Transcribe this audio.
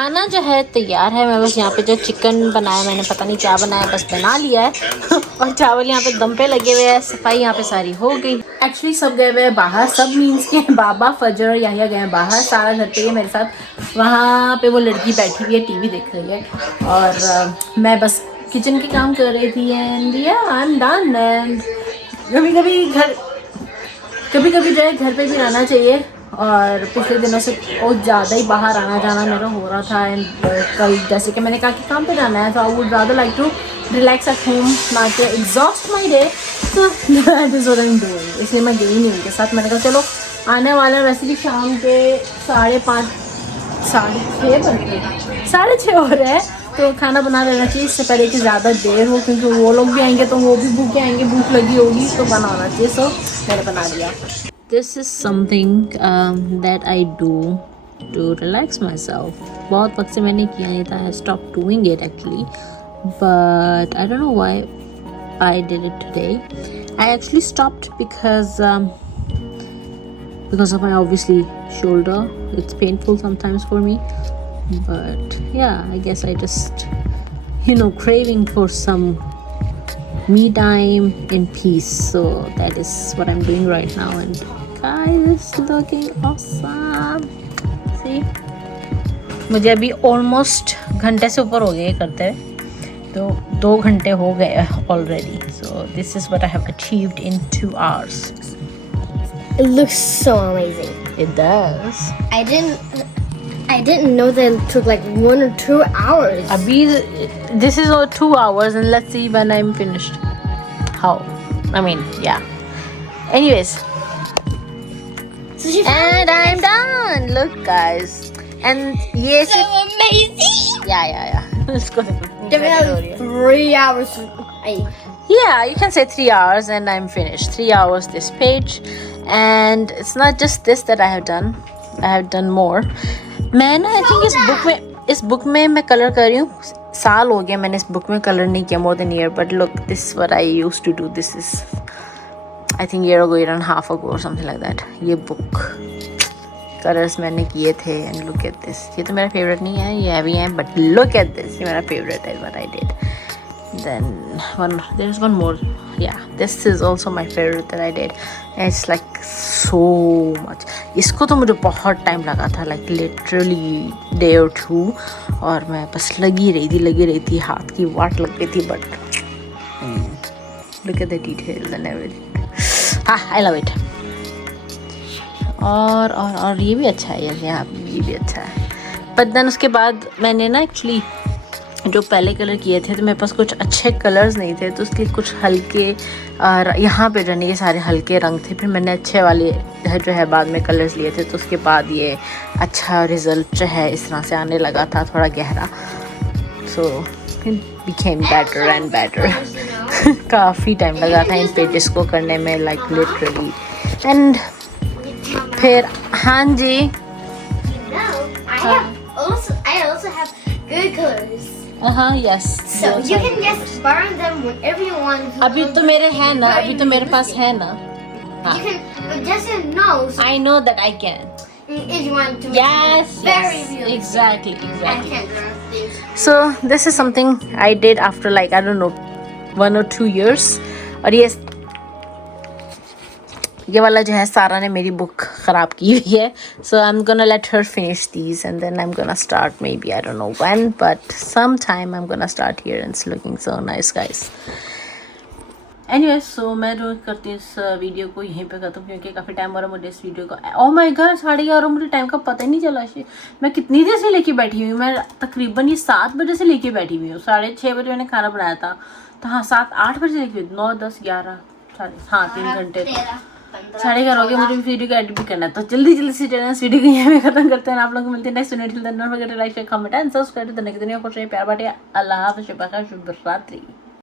खाना जो है तैयार है। मैं बस यहाँ पे जो चिकन बनाया मैंने पता नहीं क्या बनाया, बस बना लिया है और चावल यहाँ पे दम पे लगे हुए हैं। सफाई यहाँ पे सारी हो गई। एक्चुअली सब गए हुए हैं बाहर, सब मीन्स के बाबा, फजर और यहया गए हैं बाहर। सारा घर पे है मेरे साथ। वहाँ पे वो लड़की बैठी हुई है, टीवी देख रही है और मैं बस किचन के काम कर रही थी। And I am done. And कभी कभी जो है घर पे भी रहना चाहिए। और पिछले दिनों से बहुत ज़्यादा ही बाहर आना जाना मेरा हो रहा था। एंड कल जैसे कि मैंने कहा कि काम पे जाना है, तो I would rather like to relax at home, not to exhaust my day. तो that is what I am doing. इसलिए मैं गई नहीं उनके साथ। मैंने कहा चलो आने वाले हैं, वैसे भी शाम के 5:30 6:30 बन गए, 6:30 हो रहे हैं, तो खाना बना लेना चाहिए इससे पहले कि ज़्यादा देर हो, क्योंकि वो लोग भी आएंगे तो वो भी भूखे आएंगे, भूख लगी होगी, तो बनाना चाहिए। सो मैंने बना लिया। This is something that I do to relax myself. बहुत वक्त से मैंने किया नहीं था. I stopped doing it actually, but I don't know why I did it today. I actually stopped because of my obviously shoulder. It's painful sometimes for me, but yeah, I guess I just craving for some me time in peace. So that is what I'm doing right now. And guys, it's looking awesome. See, मुझे अभी almost घंटे से ऊपर हो गए करते हुए, तो 2 घंटे हो गए already. So this is what I have achieved in 2 hours. It looks so amazing. It does. I didn't know that it took like 1 or 2 hours. Abhi, this is all 2 hours, and let's see when I'm finished. How? I mean, yeah. Anyways, and I'm done. Look, guys, and yes, So amazing. yeah. Let's go. 3 hours. Yeah, you can say 3 hours, and I'm finished. 3 hours this page, and it's not just this that I have done. I have done more. मैं ना I think इस book में मैं colour कर रही हूँ. साल हो गया मैंने इस बुक में कलर नहीं किया, more than a year. But look, this is what I used to do. This is I think year and a half ago or something like that. ये बुक कलर्स मैंने किए थे. And look at this. ये तो मेरा favourite नहीं है, ये हैवी है, but look at this. ये मेरा फेवरेट है, what I did. Then there's one more. Yeah, this is also my favorite that I did. And it's like so much. इसको तो मुझे बहुत टाइम लगा था, like literally day or 2. और मैं बस लगी रही थी, हाथ की वाट लग गई थी. But look at the details and everything. I love it. और ये भी अच्छा है यार, यहाँ ये भी अच्छा है. But then उसके बाद मैंने ना एक्चुअली जो पहले कलर किए थे, तो मेरे पास कुछ अच्छे कलर्स नहीं थे, तो उसके कुछ हल्के और यहाँ पे जो ये सारे हल्के रंग थे. फिर मैंने अच्छे वाले जो है बाद में कलर्स लिए थे, तो उसके बाद ये अच्छा रिज़ल्ट जो है इस तरह से आने लगा था, थोड़ा गहरा. So it became better and better. काफ़ी टाइम लगा था इन पेजेस को करने में, लाइक लिटरली. एंड फिर हाँ जी, I also have good colors. yes. So you can just burn them whenever you want. अभी तो मेरे है ना, अभी तो मेरे पास है ना. You can just your nose. I know that I can. If you want to. Yes, Very yes, beautiful. exactly. I can learn things. So this is something I did after like I don't know 1 or 2 years. और ये वाला जो है सारा ने मेरी book ख़राब की हुई है. So I'm gonna let her finish these and then I'm gonna start maybe I don't know when, but sometime I'm gonna start here and it's looking so nice, guys. Anyways, so मैं जो करती हूँ इस video को यहीं पे खत्म, क्योंकि काफ़ी टाइम हो रहा है मुझे इस वीडियो को. Oh my God, 11:30 मुझे टाइम का पता ही नहीं चला. मैं कितनी देर से लेके बैठी हुई हूँ. मैं तकरीबन ये 7 बजे से लेके बैठी हुई हूँ. 6:30 बजे मैंने खाना बनाया था, तो हाँ 7-8 बजे लेके 9, 10, 11, 3 घंटे 11:30 हो गए. मुझे वीडियो को एडिट भी करना है, तो जल्दी से इस वीडियो को यहाँ पे खत्म करते हैं. आप लोगों को मिलते हैं next video. Like share comment and subscribe. दुनिया को प्यार बांटे. अल्लाह हाफ़िज़, शुभ रात्रि.